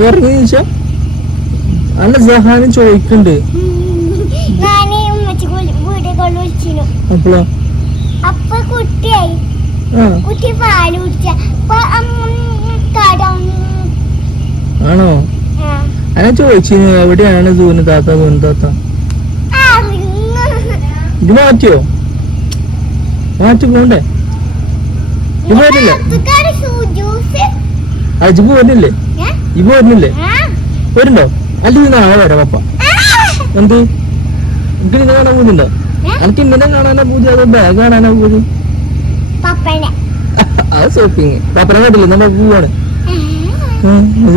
ഇറങ്ങി അല്ല സഹാനം ചോദിക്കണ്ട് അപ്പളോ അപ്പൊ കുട്ടിയായി കുട്ടി പാൽ കുടിച്ച ആണോ അങ്ങനെ ചോദിച്ചിരുന്നു എവിടെയാണ് സൂന് താത്ത സൂന് താത്ത ഇത് മാറ്റിയോ മാറ്റി പോണ്ടേ ഇത് പോരുന്നില്ലേ ജ്യൂസ് അജ് പോരുന്നില്ലേ ഈ പോരുന്നില്ലേ വരുന്നുണ്ടോ അല്ല ഇത് നാളെ വരാം പപ്പ എന്ത്? എനിക്ക് നിന്നെ കാണാൻ പോകുന്നുണ്ടോ എനിക്ക് ഇങ്ങനെ കാണാനാ പൂജ അതോ ബാഗ് കാണാനാ പൂജ ആ അത് ഷോപ്പിങ് പപ്പനെ കണ്ടില്ലേ? നമ്മ പോവാണ്?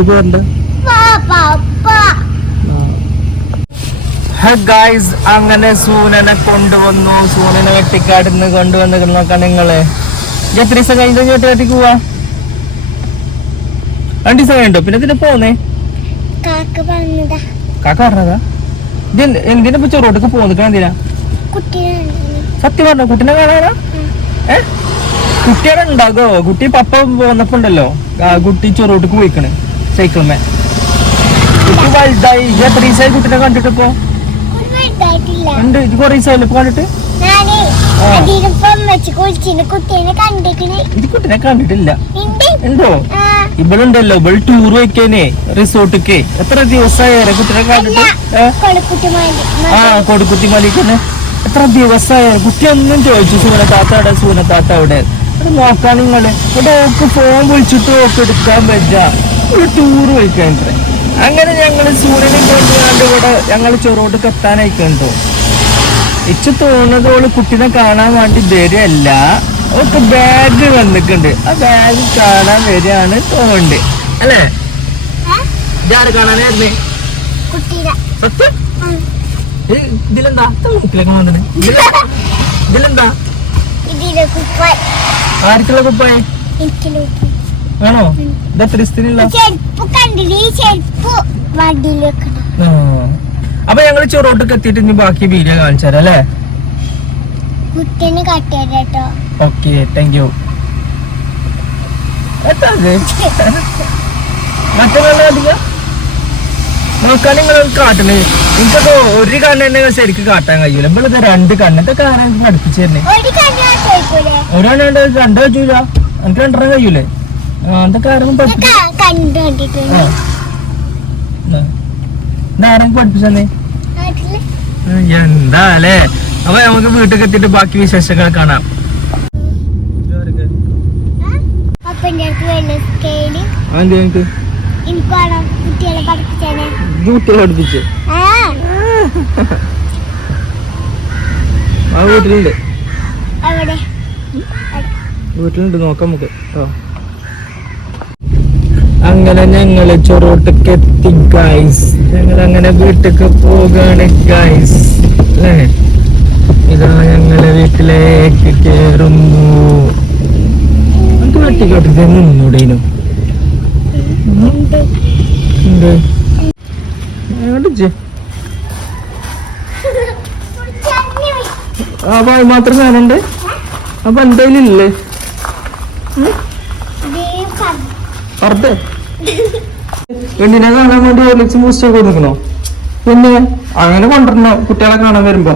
പോരണ്ട പപ്പ ഗായ്സ് അങ്ങനെ സൂനനെ കൊണ്ടുവന്നു. സൂനനെ വെട്ടിക്കാട്ടിന്ന് കൊണ്ടുവന്ന് നോക്കാം നിങ്ങൾ. എത്ര ദിവസം കഴിഞ്ഞ വെട്ടിക്കാട്ടിക്ക് പോവാ? രണ്ട് ദിവസം കഴിഞ്ഞോ പിന്നെ ഇതിന് പോന്നേ? കാക്ക പറഞ്ഞതാ. കാക്ക പറഞ്ഞതാ? ഇത് എന്തിനാ ഇപ്പൊ ചെറുതോട്ടൊക്കെ പോന്നിട്ട് എന്തിനാ? സത്യം പറഞ്ഞോ? കുട്ടിനെ കാണാനാ? ഏ? കുട്ടിയുടെ ഉണ്ടാകോ കുട്ടി പപ്പ പോന്നപ്പോ ഉണ്ടല്ലോ കുട്ടി ചെറുട്ടക്ക് പോയിക്കണ്. സൈക്കിൾമേ കുട്ടി വലുതായി. എത്ര ദിവസമായി കുട്ടിനെ കണ്ടിട്ടിപ്പോ ഉണ്ട്. ഇത് കൊറേ ദിവസമായില്ലേ ഇപ്പൊ കണ്ടിട്ട്? കുട്ടീനെ കണ്ടിട്ടില്ല? ഉണ്ട് ഇവളുണ്ടല്ലോ ഇവൾ ടൂർ വയ്ക്കാനേ റിസോർട്ടിക്ക്. എത്ര ദിവസമായ കുട്ടീനെ കണ്ടിട്ട്? ആ കൊടുക്കുത്തി മലിക്കന് എത്ര ദിവസമായ കുട്ടി ഒന്നും ചോദിച്ചു സൂന താത്ത അവിടെ സൂന താത്ത അവിടെ നോക്കാൻ നിങ്ങൾ ഇവിടെ ഓക്ക് ഫോൺ വിളിച്ചിട്ട് ഓക്ക് എടുക്കാൻ പറ്റ. ഒരു ടൂർ വയ്ക്കാൻ അങ്ങനെ ഞങ്ങൾ സൂര്യനെ കൊണ്ടുപോകാണ്ട് ഇവിടെ ഞങ്ങൾ ചെറുതോട്ട് എത്താനായിക്കണ്ടോ ഇച്ച് തോന്നുന്നത് ഓൾ കുട്ടീനെ കാണാൻ വേണ്ടി വരികയല്ല. ഓക്ക് ബാഗ് വന്നിട്ടുണ്ട്. ആ ബാഗ് കാണാൻ വരികയാണ് തോന്നുന്നത് അല്ലേ? ഇതാര് കാണാനായിരുന്നേ സത്യം? ഇതിലെന്താ? വന്നത് കുപ്പായി. ആർക്കുള്ള കുപ്പായ? ആണോ? ഇത് എത്ര ദിവസത്തിനുള്ള ചെരുപ്പ് കണ്ടില്ല? ഈ ചെരുപ്പ് വണ്ടിയിൽ വെക്കണം. ആ. അപ്പൊ ഞങ്ങൾ ചൊറോട്ടൊക്കെ എത്തിയിട്ട് ഇനി ബാക്കി വീഡിയോ കാണിച്ചു തരാം അല്ലേ? ഓക്കെ താങ്ക് യു നോക്കാൻ നിങ്ങൾ കാട്ടണേ. എനിക്കപ്പോ ഒരു കണ്ണ് തന്നെ ശരിക്ക് കാട്ടാൻ കഴിയൂല. ഇവളിത് രണ്ട് കണ്ണ്. ഇതൊക്കെ ആരാ എനിക്ക് പഠിപ്പിച്ചു തരണേ ഒരു കണ്ണു ചോദിക്കൂലേ ഒരാളുണ്ട് രണ്ടു പറ്റൂല എനിക്ക് രണ്ടെണ്ണം കഴിയൂലേ? അതൊക്കെ ആരും കണ്ടു കണ്ടിട്ടുണ്ട്. ഇതാരെങ്കിലും പഠിപ്പിച്ചേ നാട്ടിൽ. എന്താ അല്ലേ? അപ്പൊ നമുക്ക് വീട്ടിൽ എത്തിയിട്ട് ബാക്കി വിശേഷങ്ങൾ കാണാം. കുട്ടികളെ ആ. വീട്ടിലുണ്ട്. വീട്ടിലുണ്ട് നോക്കാം നമുക്ക്. കേട്ടോ അങ്ങനെ ഞങ്ങൾ ചൊറോട്ടക്ക് എത്തി ഗൈസ് ഞങ്ങൾ അങ്ങനെ വീട്ടിലേക്ക് പോകാണ് ഗൈസ് അല്ലേ? ഇതാ ഞങ്ങളെ വീട്ടിലേക്ക് കയറുന്നു നിന്നൂടേനും? ആ മാത്രം ഞാനുണ്ട് അപ്പൊ എന്തായാലും ഇല്ലേ അർദ്ധ പെണ്ണിനെ കാണാൻ വേണ്ടി ഹോർലിക്സ് ബൂസ്റ്റ് ഒക്കെ കൊടുക്കണോ? പിന്നെ അങ്ങനെ കൊണ്ടുവരണോ കുട്ടികളെ കാണാൻ വരുമ്പോ?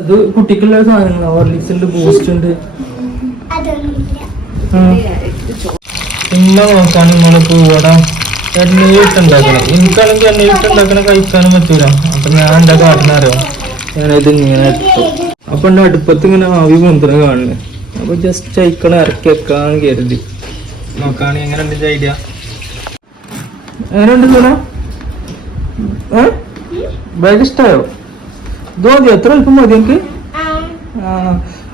അത് കുട്ടിക്കുള്ള സാധനങ്ങളാ? ഹോർലിക്സ് ഉണ്ട് ബൂസ്റ്റ് ഉണ്ട്. പിന്നെ നോക്കാൻ നിങ്ങൾ പൂവടം. എണ്ണയിട്ടുണ്ടാക്കണം എനിക്കാണെങ്കിൽ എണ്ണയിട്ടുണ്ടാക്കണ കഴിക്കാനും പറ്റൂല. അപ്പൊ ഞാൻ എന്താ കാരണറിയോ ഞാൻ ഞാനിത് ഇങ്ങനെ എടുത്തു അപ്പൊ എന്റെ അടുപ്പത്ത് ഇങ്ങനെ ആവി പൊന്തണ കാണുന്നത് അപ്പൊ ജസ്റ്റ് അയക്കണ ഇറക്കി വെക്കാന്ന് കരുതി. നോക്കാണ് എങ്ങനെ ഉണ്ട് ഐഡിയ? സൂന? ബാഗ് എത്ര വലിപ്പം മതി എനിക്ക് ആ ആ,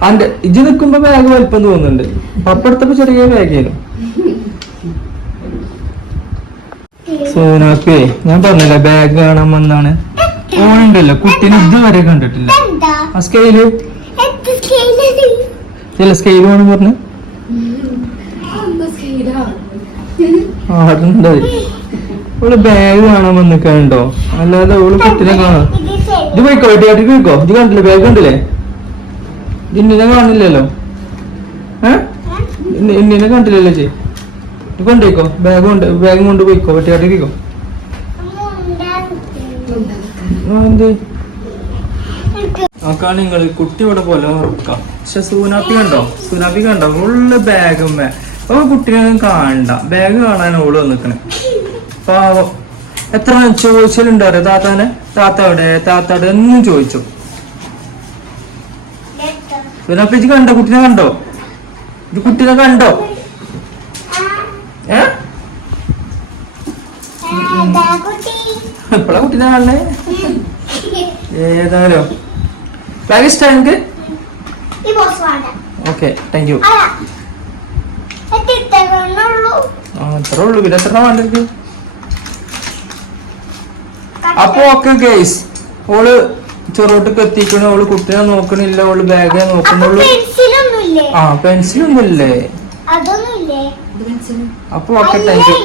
അന്റെ ഇജ്ജ് നിൽക്കുമ്പോ ബാഗ് വലിപ്പം തോന്നുന്നുണ്ട്. പപ്പടുത്തപ്പോ ചെറിയ ബാഗേനു. സോനാക്കേ ഞാൻ പറഞ്ഞില്ല ബാഗ് കാണാൻ വന്നാണ്. ഓണുണ്ടല്ലോ കുട്ടീനെ ഇതുവരെ കണ്ടിട്ടില്ല. ആ സ്കെയിൽ ചില സ്കെയിൽ വേണം പറഞ്ഞു? ആ. അതുണ്ട്. ഓൾ ബാഗ് കാണാൻ വന്നിക്കണ്ടോ അല്ലാതെ ഓൾ കുട്ടിനെ കാണാം. ഇത് പോയിക്കോ വെട്ടിയാട്ടിക്ക് പോയിക്കോ? ഇത് കണ്ടില്ലേ? ബാഗ് കണ്ടില്ലേ? ഇന്നിനെ കാണില്ലല്ലോ. ഇന്നിനെ കണ്ടില്ലല്ലോ ചേ ഇത് കൊണ്ടേക്കോ ബാഗ് കൊണ്ട് ബാഗ് കൊണ്ട് പോയിക്കോ? വെട്ടിയാട്ടിരിക്കോ എന്ത്? നോക്കാ നിങ്ങൾ കുട്ടി ഇവിടെ പോലെ ഉറക്കാം. പക്ഷെ സൂനാപ്പി കണ്ടോ? സൂനാപ്പി കണ്ടോ? ഫുള്ള് ബാഗുമ്മേ അപ്പൊ കുട്ടീനെ കാണണ്ട. ബാഗ് കാണാൻ ഓൾ വന്നിക്കണേ. പാവം. എത്ര ചോദിച്ചാലുണ്ടാരോ താത്താനെ? താത്ത താത്താടെ താത്ത എവിടെ എന്നും ചോദിച്ചു. സൂനാപ്പിച്ച് കണ്ടോ? കുട്ടീനെ കണ്ടോ? ഇത് കുട്ടീനെ കണ്ടോ? ഏ? എപ്പോഴാ കുട്ടീനെ കാണണേ? ഏതായാലും ബാഗ് ഓക്കെ താങ്ക് യു അത്രേ ഉള്ളൂ? പിന്നെ എത്ര വേണ്ടത് അപ്പൊ ഓക്കെ ഗേസ് ഓൾ ചെറുട്ടക്ക് എത്തിക്കണ. ഓൾ കുട്ടിനെ നോക്കണില്ല. ഓൾ ബാഗ് നോക്കണുള്ളൂ. ആ പെൻസിലൊന്നുമില്ലേ? ആ പെൻസിലൊന്നും ഇല്ലേ അതൊന്നുമില്ലേ അപ്പൊ ഓക്കെ താങ്ക് യു